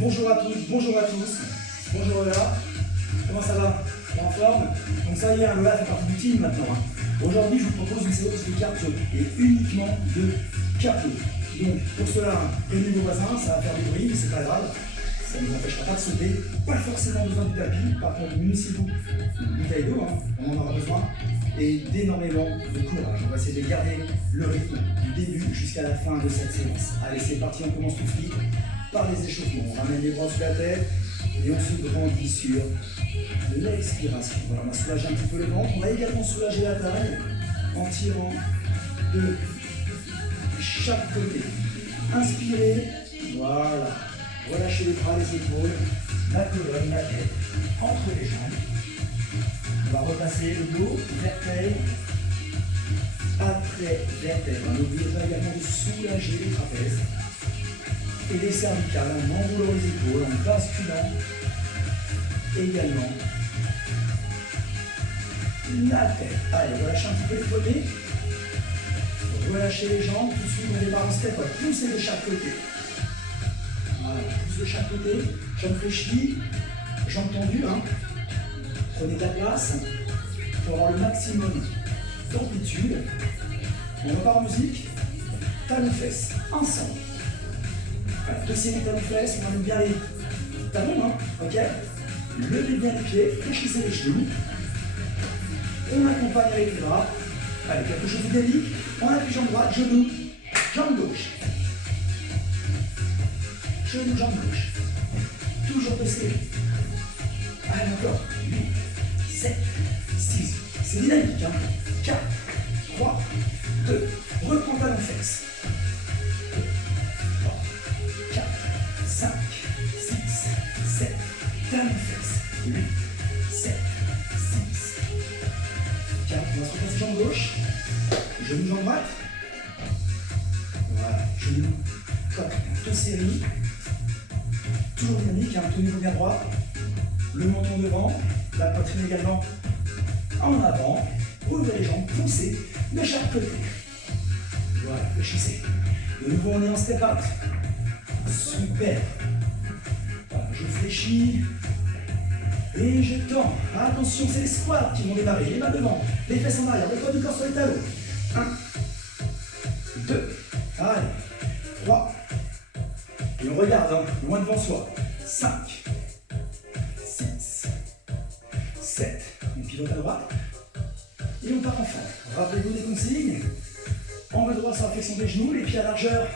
Bonjour à tous, bonjour à tous. Bonjour Lola. Comment ça va? T'es en forme? Donc ça y est, Lola fait partie du team maintenant. Aujourd'hui, je vous propose une séance de cardio et uniquement de cardio. Donc pour cela, prévenez vos voisins, ça va faire du bruit, mais c'est pas grave. Ça ne vous empêchera pas de sauter. Pas forcément besoin du tapis. Par contre, munissez-vous d'une bouteille d'eau, on en aura besoin. Et d'énormément de courage. On va essayer de garder le rythme du début jusqu'à la fin de cette séance. Allez, c'est parti, on commence tout de suite par les échauffements. On ramène les bras sous la tête et on se grandit sur l'expiration. Voilà, on va soulager un petit peu le ventre. On va également soulager la taille en tirant de chaque côté. Inspirez, voilà. Relâchez les bras, les épaules, la colonne, la tête, entre les jambes. On va repasser le dos, vertèbre, après vertèbre. N'oubliez pas également de soulager les trapèzes et les cervicales en enroulant les épaules, en basculant également la tête. Allez, relâchez un petit peu les poignets. Relâchez les jambes. Tout de suite, on démarre en step. Poussez de chaque côté. Voilà, pousse de chaque côté. Jambes fléchies, jambes tendues. Prenez de la place pour avoir le maximum d'amplitude. On repart en musique. Talons-fesses, ensemble. Voilà, deux séries talons-fesses, on ramène bien les talons, ok? Levez bien les pieds, fléchissez les genoux. On accompagne avec les bras. Allez, quelque chose de délicat. On appuie jambe droite, genou, jambe gauche. Genou, jambe gauche. Toujours deux séries. Allez, encore. 8, 7, 6. C'est dynamique, 4, 3, 2. Reprends talons-fesses. 2, 3, 4, 5, 6, 7. Talons-fesses. 8, 7, 6, 4. On va se repasser jambe gauche. Genou, jambe droite. Voilà, genou, coque, deux séries. Toujours dynamique, tenez-vous bien droit. Le menton devant, la poitrine également en avant. Ouvrez les jambes, poussez de chaque côté. Voilà, fléchissez. De nouveau, on est en step out. Super. Voilà, je fléchis et je tends. Attention, c'est les squats qui vont démarrer. Les mains devant, les fesses en arrière, le poids du corps sur les talons. 1, 2, allez, 3. Et on regarde, loin devant soi. 5, 6, 7. On pivote à droite. Et on part en fente. Rappelez-vous des consignes. Angle droit sur la flexion des genoux, les pieds à largeur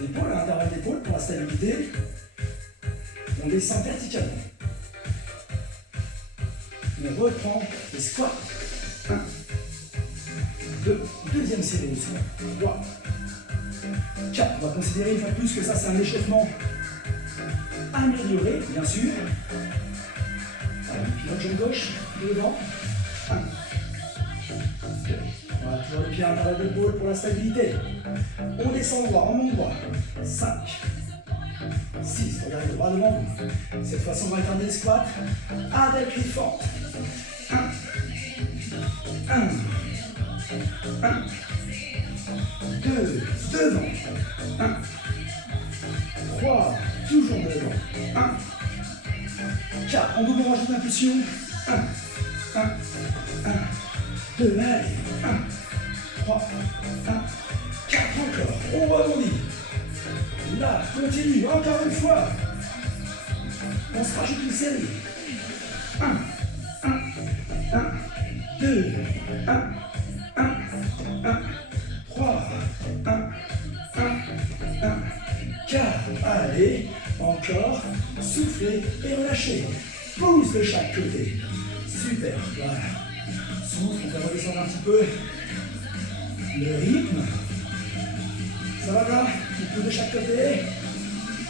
d'épaule, à l'intervalle d'épaule pour la stabilité. On descend verticalement. On reprend les squats. 1, 2, deuxième série de squats. 3, 4. On va considérer une fois de plus que ça c'est un échauffement amélioré, bien sûr. Allez, pivote jambe gauche, devant. 1, 2. Voilà, toujours les pieds à l'intervalle d'épaule pour la stabilité. On descend droit, on monte droit. 5, 6. Regardez le bras devant vous. Cette fois-ci, on va alterner les squats avec les fentes. 1, 1, 1, 2, devant. 1, 3, toujours devant. 1, 4. En double, on rajoute l'impulsion. 1, 1, 1, 2, allez. 1, 3, 1, 4 encore. On rebondit. Là, continue, encore une fois. On se rajoute une série. 1, 1, 1, 2, 1, 1, 1, 3, 1, 1, 1, 4. Allez, encore. Soufflez et relâchez. Pousse de chaque côté. Super, voilà. Souffle, on va redescendre un petit peu le rythme. Ça va là? Un peu de chaque côté.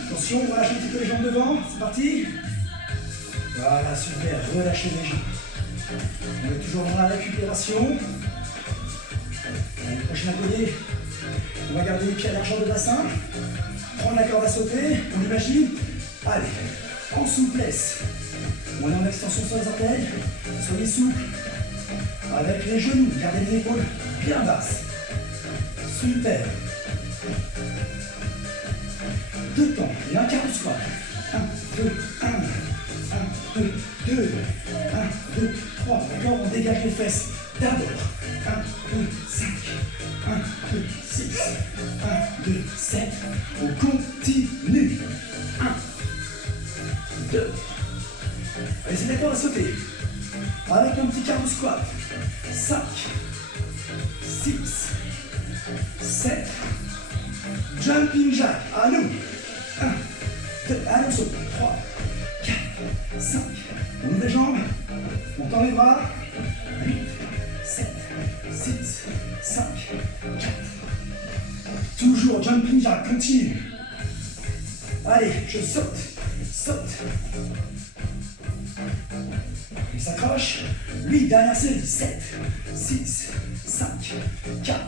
Attention, on relâche un petit peu les jambes devant. C'est parti. Voilà, super. Relâchez les jambes. On est toujours dans la récupération. Allez, prochain accolé. On va garder les pieds à largeur de bassin. Prendre la corde à sauter. On imagine. Allez, en souplesse. On est en extension sur les orteils. Soyez souple. Avec les genoux. Gardez les épaules bien basses. Super. 2 temps et un quart de squat. 1, 2, 1, 1, 2, 2, 1, 2, 3. D'accord, on dégage les fesses d'abord. 1, 2, 5, 1, 2, 6, 1, 2, 7. On continue. 1, 2. Allez, c'est d'accord à sauter. Avec un petit quart de squat. 5, 6, 7. Jumping jack. À nous. 1, 2, allez, on saute. 3, 4, 5. On ouvre les jambes. On tend les bras. 8, 7, 6, 5, 4. Toujours jumping jack. Continue. Allez, je saute. Saute. Il s'accroche. 8, dernière série. 7, 6, 5, 4.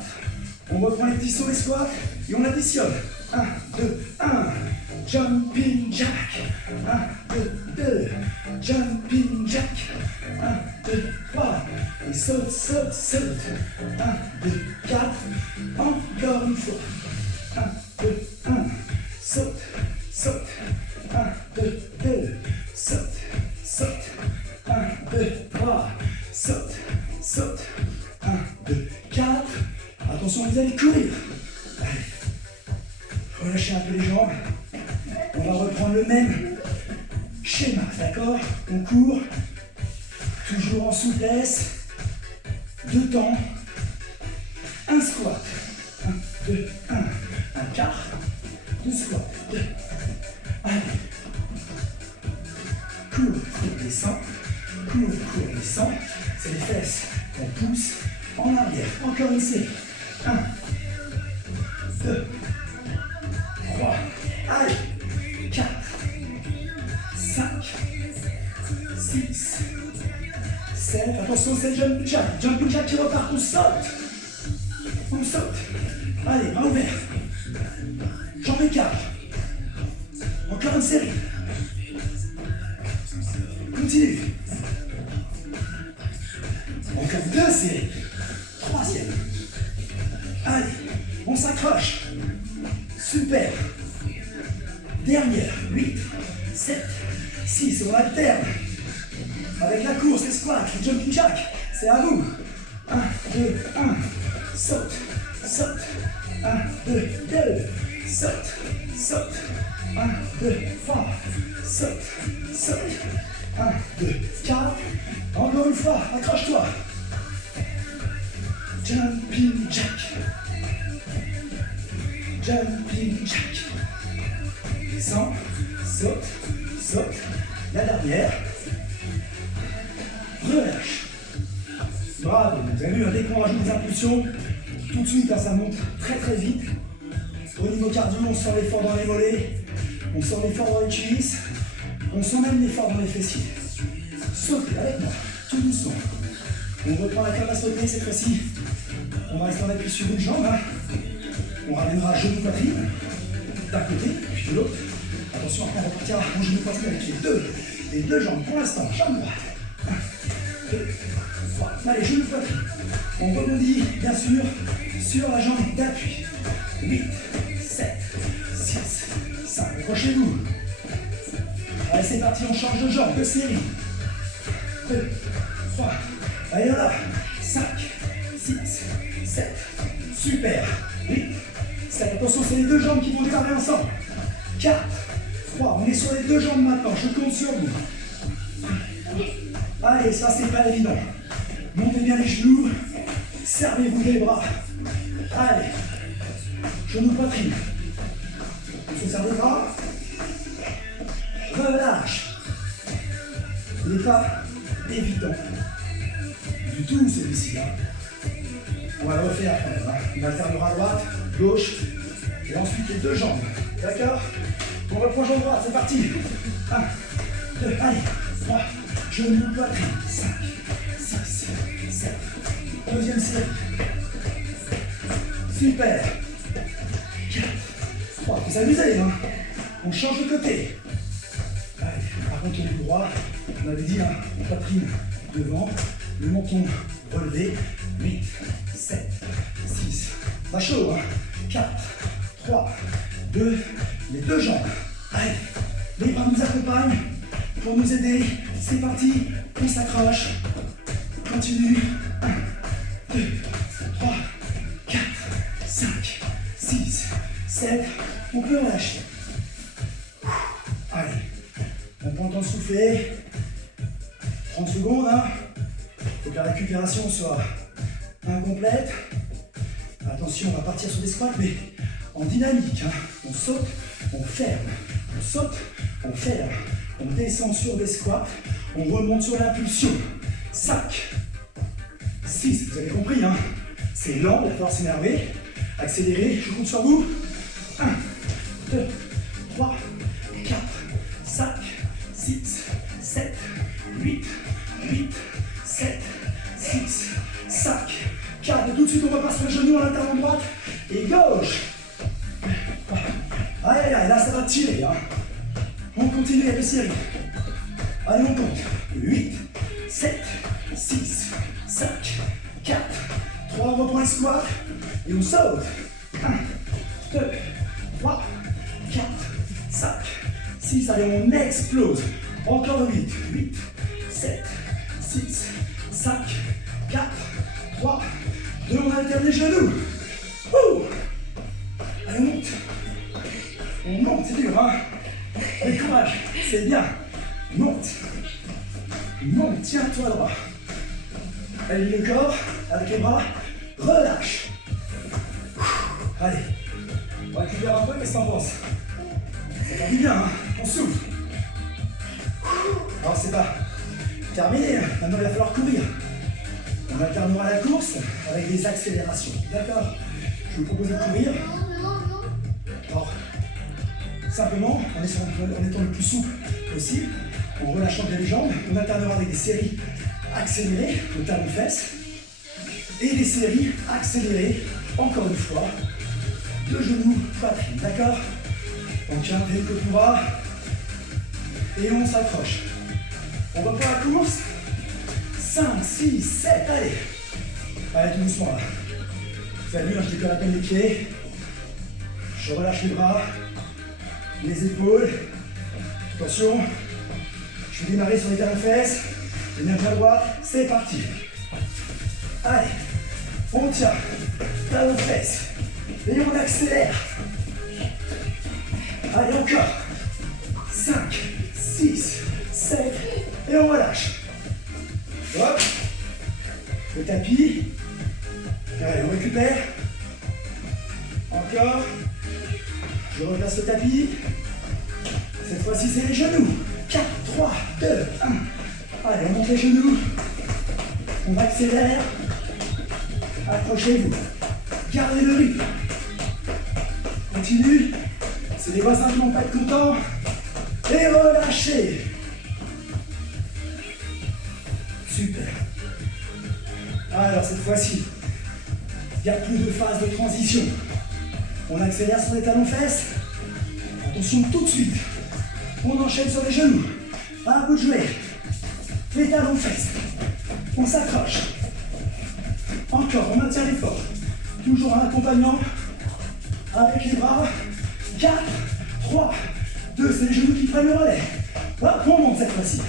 On reprend les petits sauts et squats et on additionne. 1, 2, 1. Jumping jack. 1, 2, 2. Jumping jack. 1, 2, 3. Et saute, saute, saute. 1, 2, 4. Encore une fois. 1, 2, 1. Saute, saute. 1, 2, 2. Saute, saute. 1, 2, 3. Saute, saute. 1, 2, 4. Attention, vous allez courir. Allez. Relâchez un peu les jambes. On va reprendre le même schéma, d'accord? On court, toujours en souplesse. 2 temps. Un squat. 1, 2, 1. Un quart. 2 squats. 2. Allez. Cours, cours, descend. Cours, cours, descend. C'est les fesses qu'on pousse en arrière. Encore une série. 1, 2, 3. Allez. 4, 5, 6, 7. Attention, c'est le jumping jack. Jumping jack qui repart. On saute. On saute. Allez, bras ouverts. Jambes écart. Encore une série. Continue. Encore 2 séries. 3e. Allez, on s'accroche. Super. Dernière. 8, 7, 6. On alterne. Avec la course, les squats, le jumping jack. C'est à vous. 1, 2, 1. Saute, saute. 1, 2, 2. Saute, saute. 1, 2, 3. Saute, saute. 1, 2, 4. Encore une fois, accroche-toi. Jumping jack. Jumping jack. Descends, saute, saute. La dernière. Relâche. Bravo, vous avez vu, dès qu'on rajoute des impulsions, tout de suite, ça monte très très vite. Au niveau cardio, on sent l'effort dans les mollets, on sent l'effort dans les cuisses, on sent même l'effort dans les fessiers. Sautez avec moi, tout doucement. On reprend la corde à sauter cette fois-ci. On va rester en appui sur une jambe. Hein. On ramènera genou poitrine d'un côté, puis de l'autre. Attention, après on repartira en genou poitrine avec les deux jambes. Pour l'instant, jambe droite. 1, 2, 3. Allez, genou poitrine. On rebondit, bien sûr, sur la jambe d'appui. 8, 7, 6, 5. Accrochez-vous. Allez, c'est parti, on change de jambe. 2 séries. 2, 3. Allez, là. 5, 6, 7. Super. 8, 7. Attention, c'est les 2 jambes qui vont démarrer ensemble. 4, 3. On est sur les 2 jambes maintenant. Je compte sur vous. Allez, ça, c'est pas évident. Montez bien les genoux. Servez-vous les bras. Allez. Genou poitrine. On se serre les bras. Relâche. Il n'est pas évident du tout celui-ci. Hein. On va le refaire quand même. Hein. On alternera à droite, gauche, et ensuite les 2 jambes. D'accord? On reprend jambe droite, c'est parti. 1, 2, allez. 3, genou poitrine. 5, 6, 7. Deuxième série. Super. 4, 3. Vous amusez, hein? On change de côté. Allez, par contre, on est droit. On avait dit, hein, poitrine devant, le menton relevé. 8, 7, 6. Pas chaud, hein? 4, 3, 2, les deux jambes. Allez, les bras nous accompagnent pour nous aider. C'est parti, on s'accroche. Continue. 1, 2, 3, 4, 5, 6, 7. On peut relâcher. Allez, on prend le temps de souffler. 30 secondes. Il faut que la récupération soit incomplète. Attention, on va partir sur des squats, mais en dynamique. On saute, on ferme. On saute, on ferme. On descend sur des squats. On remonte sur l'impulsion. 5, 6, vous avez compris, c'est lent, il va falloir s'énerver. Accélérer, je compte sur vous. 1, 2, 3, 4, 5, 6, 7, 8, 7, 6, 5, 4. Et tout de suite, on repasse sur le genou à l'intérieur droite et gauche. Allez, là, ça va tirer. On continue avec les séries. Allez, on compte. 8, 7, 6, 5, 4, 3, on reprend les squats et on saute. 1, 2, 3, 4, 5, 6, allez, on explose. Encore 8, 7, 6, 5, 4, 3, 2, on alterne les genoux. Allez, on monte. On monte, c'est dur, Allez, courage, c'est bien. Monte. Monte, tiens-toi droit. Aligne le corps avec les bras. Relâche. Allez. On récupère un peu, qu'est-ce que t'en penses? Ça fait du bien, on souffle. Alors c'est pas terminé, maintenant il va falloir courir. On alternera la course avec des accélérations. D'accord? Je vous propose de courir. Alors, simplement, en étant le plus souple possible, en relâchant bien les jambes, on alternera avec des séries accélérées, le talon-fesse, et des séries accélérées, encore une fois, de genoux, poitrine, d'accord? On tient dès que pourra, et on s'accroche. On reprend la course, 5, 6, 7, allez! Allez, tout doucement là. Vous avez vu, je décolle à peine les pieds, je relâche les bras, les épaules, attention, je vais démarrer sur les talons-fesses, les mains à droite, c'est parti. Allez, on tient, talons-fesses, et on accélère. Allez, encore, 5, 6, 7, et on relâche. Hop, le tapis, allez, on récupère, encore, je replace le tapis, cette fois-ci c'est les genoux, 4, 3, 2, 1, allez on monte les genoux, on accélère, accrochez-vous, gardez le rythme, continue, c'est les voisins qui vont pas être contents, et relâchez, super, alors cette fois-ci, il n'y a plus de phase de transition. On accélère sur les talons-fesses. Attention tout de suite. On enchaîne sur les genoux. À vous de jouer. Les talons-fesses. On s'accroche. Encore, on maintient l'effort. Toujours un accompagnement avec les bras. 4, 3, 2, c'est les genoux qui prennent le relais. Hop, on monte cette fois-ci.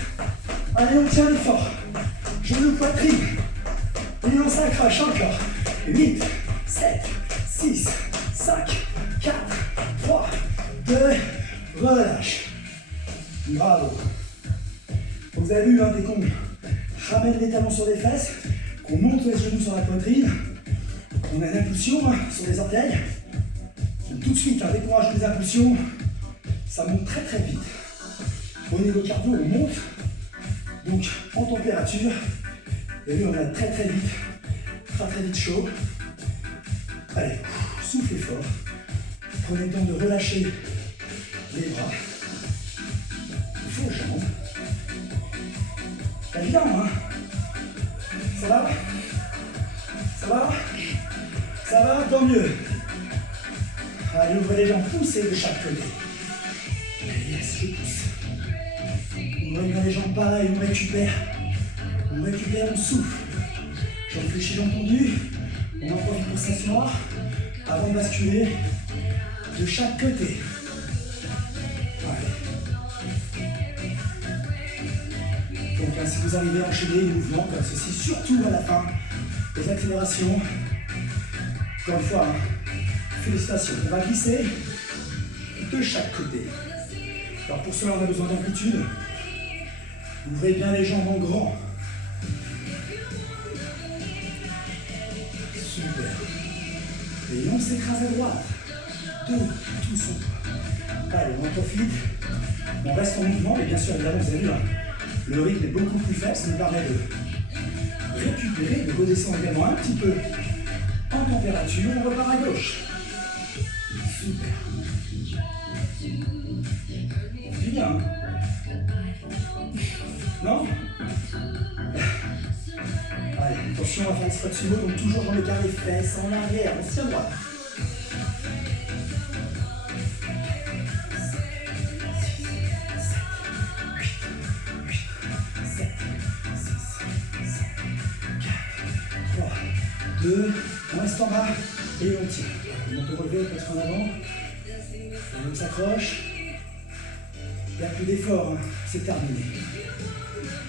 Allez, on tient l'effort. Genoux, poitrine. Et on s'accroche encore. 8, 7, 6, 5, 4, 3, 2, relâche. Bravo. Vous avez vu, dès qu'on ramène les talons sur les fesses, qu'on monte les genoux sur la poitrine, on a une impulsion sur les orteils. Donc, tout de suite, dès qu'on rajoute des impulsions, ça monte très très vite. Au niveau cardio, on monte. Donc, en température, et lui, on a très très vite chaud. Allez, soufflez fort. Prenez le temps de relâcher les bras. Vos jambes. C'est évident, Ça va? Ça va? Ça va? Tant mieux. Allez, ouvrez les jambes, poussez de chaque côté. Yes, je pousse. On ouvre les jambes pareil, on récupère, on souffle. Jambes fléchies, jambes tendues. On en profite pour s'asseoir avant de basculer de chaque côté. si vous arrivez à enchaîner les mouvements comme ceci, surtout à la fin, les accélérations. Encore une fois, félicitations. On va glisser de chaque côté. Alors pour cela, on a besoin d'amplitude. Ouvrez bien les jambes en grand. Super. Et on s'écrase à droite. De tout son poids. Allez, on en profite. On reste en mouvement, et bien sûr, évidemment, vous avez vu, le rythme est beaucoup plus faible, ça nous permet de récupérer, de redescendre également un petit peu en température. On repart à gauche. Super. C'est bien, hein? Non? Allez, attention, on va faire un squat sumo, donc toujours dans le carré fesses, en arrière, on se tient droit. 2, on reste en bas et on tire. On monte au relevé, on peut en avant. On s'accroche. Il n'y a plus d'effort, hein. C'est terminé.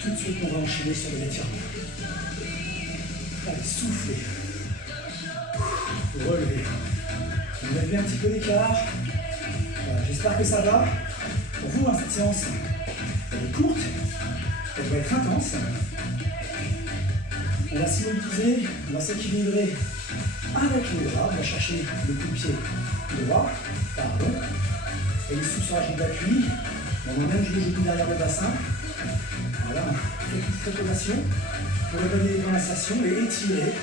Tout de suite, on va enchaîner sur les étirements. Allez, soufflez. Relevez. On a vu un petit peu d'écart. Voilà, j'espère que ça va. Pour vous, hein, cette séance, elle est courte. Elle va être intense. On va s'immobiliser, on va s'équilibrer avec les bras, on va chercher le coup de pied droit, pardon, et les souffles sur la jambe d'appui, on emmène le genou derrière le bassin, voilà, petite réclamation pour évaluer les condensations et étirer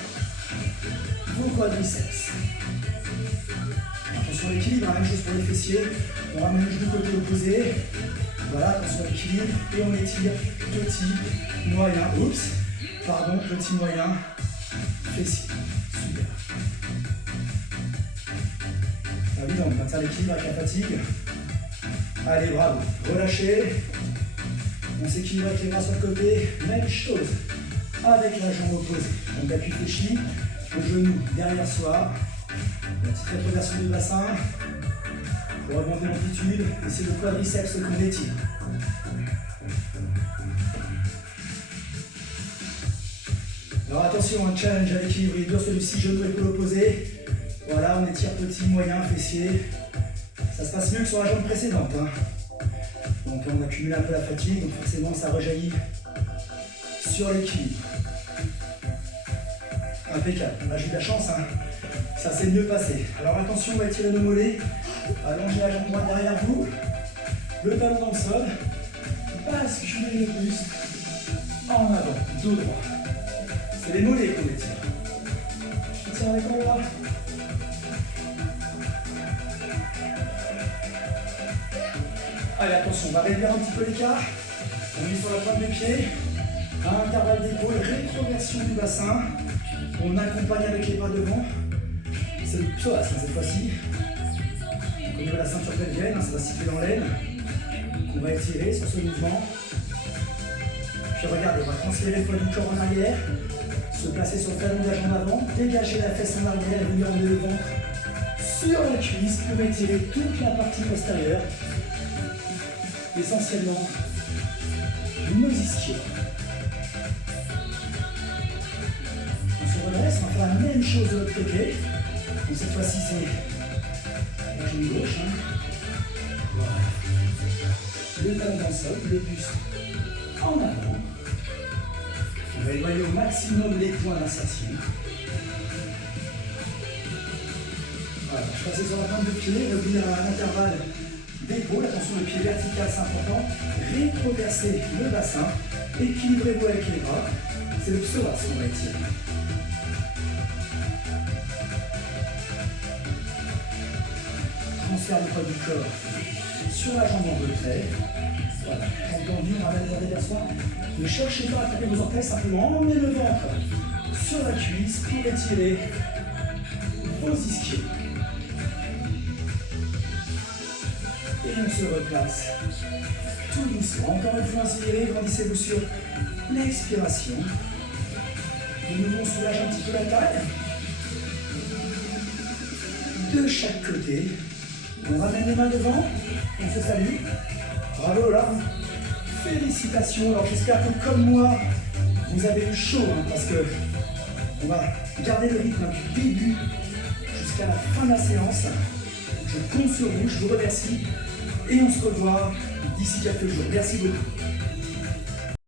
vos quadriceps. Attention à l'équilibre, la même chose pour les fessiers, on ramène le genou côté opposé, voilà, attention à l'équilibre, et on étire petit, moyen, oups, pardon, petit, moyen, fessier. Super. Ah oui, donc, on maintient l'équilibre avec la fatigue. Allez, bravo. Relâchez. On s'équilibre avec les bras sur le côté. Même chose avec la jambe opposée. Donc, appui fléchi, le genou derrière soi. La petite rétroversion du bassin. Pour augmenter l'amplitude. Et c'est le quadriceps qu'on étire. Alors attention, un challenge à l'équilibre, il dure celui-ci, genou épaule opposé. Voilà, on étire petit, moyen, fessier. Ça se passe mieux que sur la jambe précédente, hein. Donc on accumule un peu la fatigue, donc forcément ça rejaillit sur l'équilibre. Impeccable, là j'ai eu de la chance, hein. Ça s'est mieux passé. Alors attention, on va étirer nos mollets. Allongez la jambe droite derrière vous. Le talon dans le sol. Basculez le buste en avant, dos droit. C'est les mollets qu'on étire. Je tire avec mon bras. Allez, attention, on va réduire un petit peu l'écart. On met sur la pointe des pieds. À intervalle d'épaule, rétroversion du bassin. On accompagne avec les bras devant. C'est le psoas cette fois-ci. Au niveau de la ceinture pelvienne, ça va siffler dans l'aile. On va étirer sur ce mouvement. Puis regardez, on va transférer le poids du corps en arrière. Se placer sur le talon de la jambe avant, dégager la fesse en arrière et venir emmener le ventre sur la cuisse pour étirer toute la partie postérieure. Essentiellement nos ischios. On se redresse, on va faire la même chose de l'autre côté. Donc cette fois-ci c'est la jambe gauche. Hein. Voilà. Le talon dans le sol, le buste en avant. On va éloigner au maximum les points d'insertion. Voilà, je passe sur la pointe de pied, revenir à un intervalle d'épaule. Attention, le pied vertical, c'est important. Rétroversez le bassin. Équilibrez-vous avec les bras. C'est le psoas qu'on va étirer. Transfert du poids du corps sur la jambe en retrait. Voilà, jambe tendue, on ramène les orteils vers soi. Ne cherchez pas à taper vos orteils, simplement emmenez le ventre sur la cuisse pour étirer vos ischios. Et on se replace tout doucement. Encore une fois, inspirez, grandissez-vous sur l'expiration. De nouveau, on soulage un petit peu la taille. De chaque côté. On ramène les mains devant. On se salue. Bravo là. félicitations. Alors j'espère que comme moi, vous avez eu chaud, hein, parce que on va garder le rythme du début jusqu'à la fin de la séance. Je compte sur vous, je vous remercie et on se revoit d'ici quelques jours. Merci beaucoup.